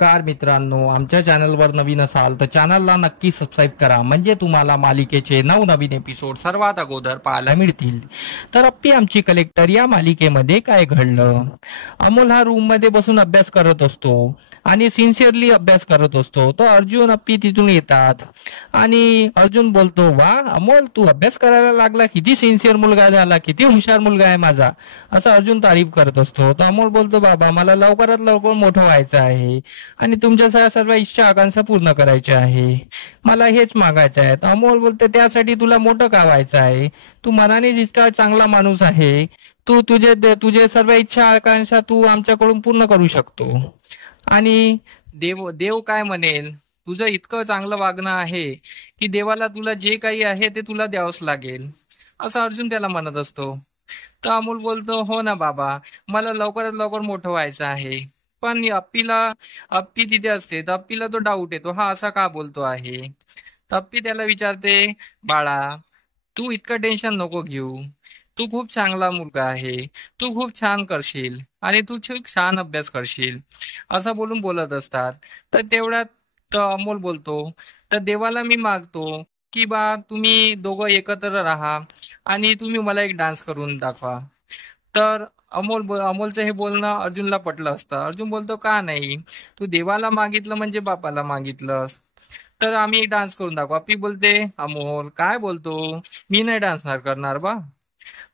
नमस्कार मित्रांनो, आमच्या चॅनलवर नवीन असाल तर चॅनलला नक्की सबस्क्राईब करा, म्हणजे तुम्हाला मालिकेचे नवनवीन एपिसोड सर्वात अगोदर पाहायला मिळतील. तर अप्पी आमची कलेक्टर या मालिकेमध्ये काय घडलं? अमोल हा रूम मध्ये बसून अभ्यास करत असतो आणि सिन्सिअरली अभ्यास करत असतो. तर अर्जुन अप्पी तिथून येतात आणि अर्जुन बोलतो, वा अमोल, तू अभ्यास करायला लागला, किती सिन्सिअर मुलगा झाला, किती हुशार मुलगा आहे माझा, असं अर्जुन तारीफ करत असतो. तर अमोल बोलतो, बाबा मला लवकरात लवकर मोठं व्हायचं आहे आणि तुमच्या सर्व इच्छा आकांक्षा पूर्ण करायच्या आहे, मला हेच मागायचं आहे. अमोल बोलते, त्यासाठी तुला मोठं का व्हायचं आहे? तू मनाने जितका चांगला माणूस आहे, तू तुझे तुझे सर्व इच्छा आकांक्षा तू आमच्याकडून पूर्ण करू शकतो. आणि देव देव काय म्हणेल, तुझं इतकं चांगलं वागणं आहे की देवाला तुला जे काही आहे ते तुला द्यावंच लागेल, असं अर्जुन त्याला म्हणत असतो. तर अमोल बोलतो, हो ना बाबा, मला लवकरात लवकर मोठं व्हायचं आहे. पण अप्पी तिथे असते तर अप्पीला तो डाऊट येतो, हा असा का बोलतो आहे. तर अप्पी त्याला विचारते, बाळा, तू इतकं टेन्शन नको घेऊ, तू खूप चांगला मुलगा आहे, तू खूप छान करशील आणि तू खूप छान अभ्यास करशील, असं बोलून बोलत असतात. तर तेवढ्यात अमोल बोलतो, तर देवाला मी मागतो की बा तुम्ही दोघं एकत्र राहा आणि तुम्ही मला एक डान्स करून दाखवा. तर अमोलचं हे बोलणं अर्जुनला पटलं असतं. अर्जुन बोलतो, का नाही, तू देवाला मागितलं म्हणजे बापाला मागितलं, तर आम्ही एक डान्स करून दाखवा. अप्पी बोलते, अमोल काय बोलतो, मी नाही डान्स करणार बा.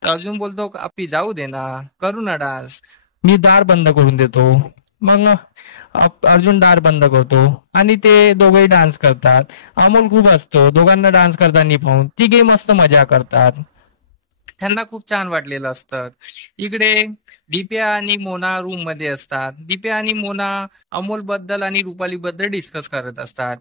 तर अर्जुन बोलतो, अप्पी जाऊ दे ना, करू ना डान्स, मी दार बंद करून देतो. मग अर्जुन दार बंद करतो आणि ते दोघेही डान्स करतात. अमोल खूप हसतो दोघांना डान्स करताना पाहून. तिघे मस्त मजा करतात, त्यांना खूप छान वाटलेलं असतं. इकडे दिप्या आणि मोना रूम मध्ये असतात. दिप्या आणि मोना अमोल बद्दल आणि रुपाली बद्दल डिस्कस करत असतात.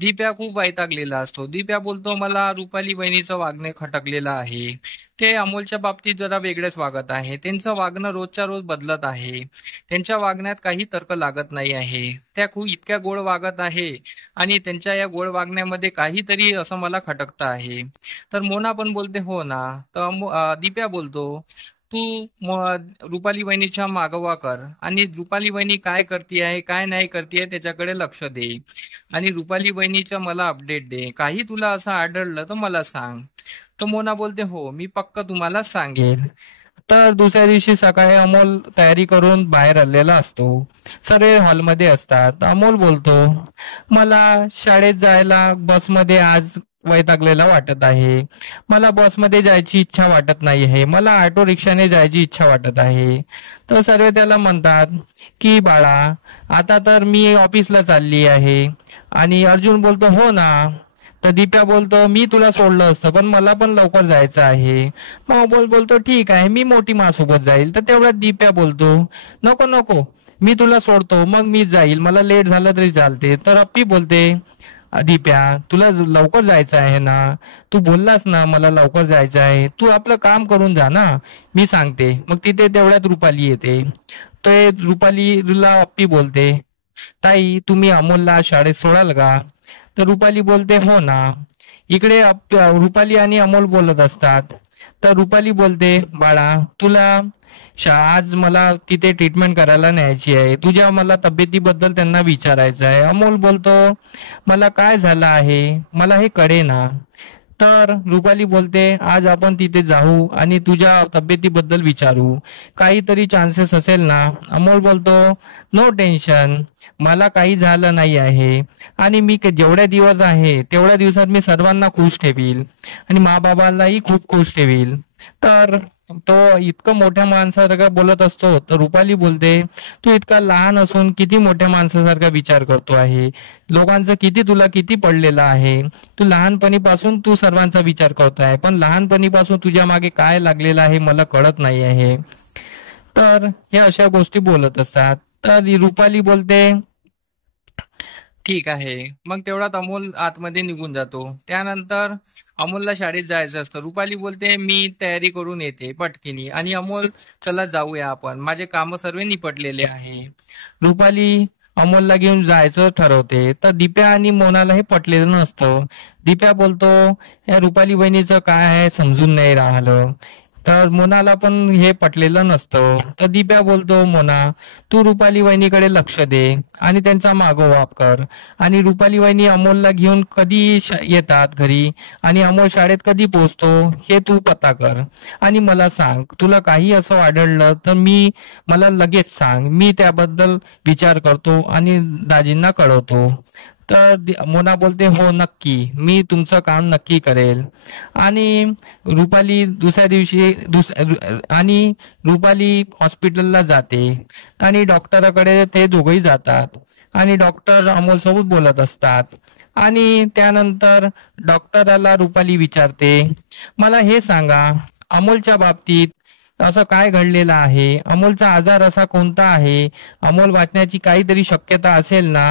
दिप्या खूप वैतागलेला असतो. दिप्या बोलतो, मला रुपाली बहिणीचं वागणे खटकलेलं आहे, ते अमोलच्या बाबतीत जरा वेगळेच वागत आहे, त्यांचं वागणं रोजच्या रोज बदलत आहे, त्यांच्या वागण्यात काही तर्क लागत नाही आहे, त्या खूप इतक्या गोड वागत आहे आणि त्यांच्या या गोड वागण्यामध्ये काहीतरी असं मला खटकतं आहे. तर मोना पण बोलते, हो ना. तर दिप्या बोलतो, तू रुपाली वहिनीच्या मागोवा कर आणि रुपाली वहिनी काय करते आहे काय नाही करते त्याच्याकडे लक्ष दे आणि रुपाली वहिनीच्या मला अपडेट दे, काही तुला असं आढळलं तर मला सांग. तर मोना बोलते, हो मी पक्क तुम्हाला सांगेल. तर दुसऱ्या दिवशी सकाळी अमोल तयारी करून बाहेर आलेला असतो. सर्व हॉलमध्ये असतात. अमोल बोलतो, मला शाळेत जायला बसमध्ये आज वैतागलेला वाटत आहे, मला बसमध्ये जायची इच्छा वाटत नाही आहे, मला ऑटो रिक्षाने जायची इच्छा वाटत आहे. तर सर्व त्याला म्हणतात की बाळा, आता तर मी ऑफिसला चालली आहे. आणि अर्जुन बोलतो, हो ना. तर दिप्या बोलतो, मी तुला सोडलं असतं पण मला पण लवकर जायचं आहे. मग अमोल बोलतो, ठीक आहे, मी मोठी मासोबत जाईल. तर तेवढ्यात दिप्या बोलतो, नको नको, मी तुला सोडतो मग मी जाईल, मला लेट झालं तरी चालते. तर अप्पी बोलते, दिप्या, तुला लवकर जायचं आहे ना, तू बोललास ना मला लवकर जायचं आहे, तू आपलं काम करून जा ना, मी सांगते. मग तिथे तेवढ्यात रुपाली येते. तर रुपालीला अप्पी बोलते, ताई तुम्ही अमोलला शाळेत सोडाल का? तर रुपाली बोलते, हो ना. इकडे रुपाली आणि अमोल बोलत असतात. तर रुपाली बोलते, बाळा, तुला आज मला तिथे ट्रीटमेंट करायला न्यायची आहे, तुझ्या मला तब्येतीबद्दल त्यांना विचारायचं आहे. अमोल बोलतो, मला काय झालं आहे मला हे कळेना. तर रुपाली बोलते, आज आपण तिथे जाऊ आणि तुझ्या तब्येतीबद्दल विचारू, काहीतरी चान्सेस असेल ना. अमोल बोलतो, नो टेन्शन, मला काही झालं नाही आहे आणि मी जेवढ्या दिवस आहे तेवढ्या दिवसात मी सर्वांना खुश ठेवील आणि बाबांनाही खूप खुश ठेवील. तर तो इतकं मोठ्या माणसासारखा बोलत असतो. तर रुपाली बोलते, तू इतका लहान असून किती मोठ्या माणसासारखा विचार करतो आहे, लोकांचं किती तुला किती पडलेलं आहे, तू लहानपणीपासून तू सर्वांचा विचार करतो आहे, पण लहानपणीपासून तुझ्या मागे काय लागलेलं आहे मला कळत नाही आहे. तर हे अशा गोष्टी बोलत असतात. तर रुपाली बोलते, ठीक आहे. मग तेवढ्यात अमोल आतमध्ये निघून जातो. त्यानंतर अमोलला शाळेत जायचं असतं. रुपाली बोलते, मी तयारी करून येते पटकिनी. आणि अमोल, चला जाऊया आपण, माझे काम सर्व निपटलेले आहे. रुपाली अमोलला घेऊन जायचं ठरवते. तर दिप्या आणि मोनाला हे पटलेलं नसतं. दिप्या बोलतो, या रुपाली बहिणीचं काय आहे समजून नाही राहिलं, तर मोनाला पण हे पटलेलं नसतं. तर दिप्या बोलतो, मोना तू रुपाली वहिनीकडे लक्ष दे आणि त्यांचा मागोवा कर. आणि रुपाली वहिनी अमोलला घेऊन कधी येतात घरी आणि अमोल शाळेत कधी पोहोचतो हे तू पता कर आणि मला सांग. तुला काही असं आढळलं तर मला लगेच सांग. मी त्याबद्दल विचार करतो आणि दाजींना कळवतो. तर मोना बोलते, हो नक्की, मी तुमचं काम नक्की करेल. आणि रुपाली दुसऱ्या दिवशी आणि रुपाली हॉस्पिटलला जाते आणि डॉक्टरकडे ते दोघंही जातात आणि डॉक्टर अमोल सोबत बोलत असतात. आणि त्यानंतर डॉक्टराला रुपाली विचारते, मला हे सांगा, अमोलच्या बाबतीत असं काय घडलेलं आहे? अमोलचा आजार असा कोणता आहे? अमोल वाचण्याची काहीतरी शक्यता असेल ना?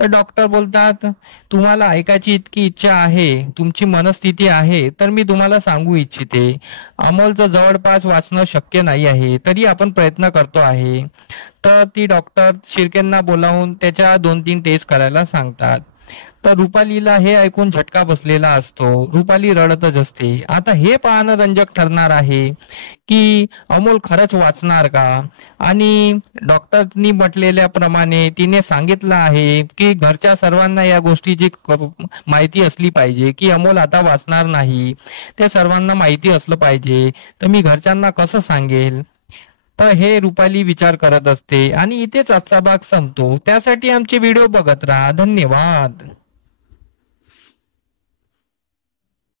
तर डॉक्टर बोलतात, तुम्हाला ऐकायची इतकी इच्छा आहे, तुमची मनस्थिती आहे, तर मी तुम्हाला सांगू इच्छिते. अमोलचं जवळपास वाचणं शक्य नाही आहे, तरी आपण प्रयत्न करतो आहे. तर ती डॉक्टर शिर्केंना बोलावून त्याच्या 2-3 टेस्ट करायला सांगतात. तर रुपालीला हे ऐकून झटका बसलेला असतो. रुपाली रडतच असते. आता हे पाहणं रंजक ठरणार आहे की अमोल खरंच वाचणार का? आणि डॉक्टरनी म्हटलेल्या प्रमाणे तिने सांगितलं आहे की घरच्या सर्वांना या गोष्टीची माहिती असली पाहिजे की अमोल आता वाचणार नाही. ते सर्वांना माहिती असलं पाहिजे. तर मी घरच्यांना कसं सांगेल? तर हे रुपाली विचार करत असते आणि इथेच आजचा भाग संपतो. त्यासाठी आमचे व्हिडिओ बघत राहा. धन्यवाद.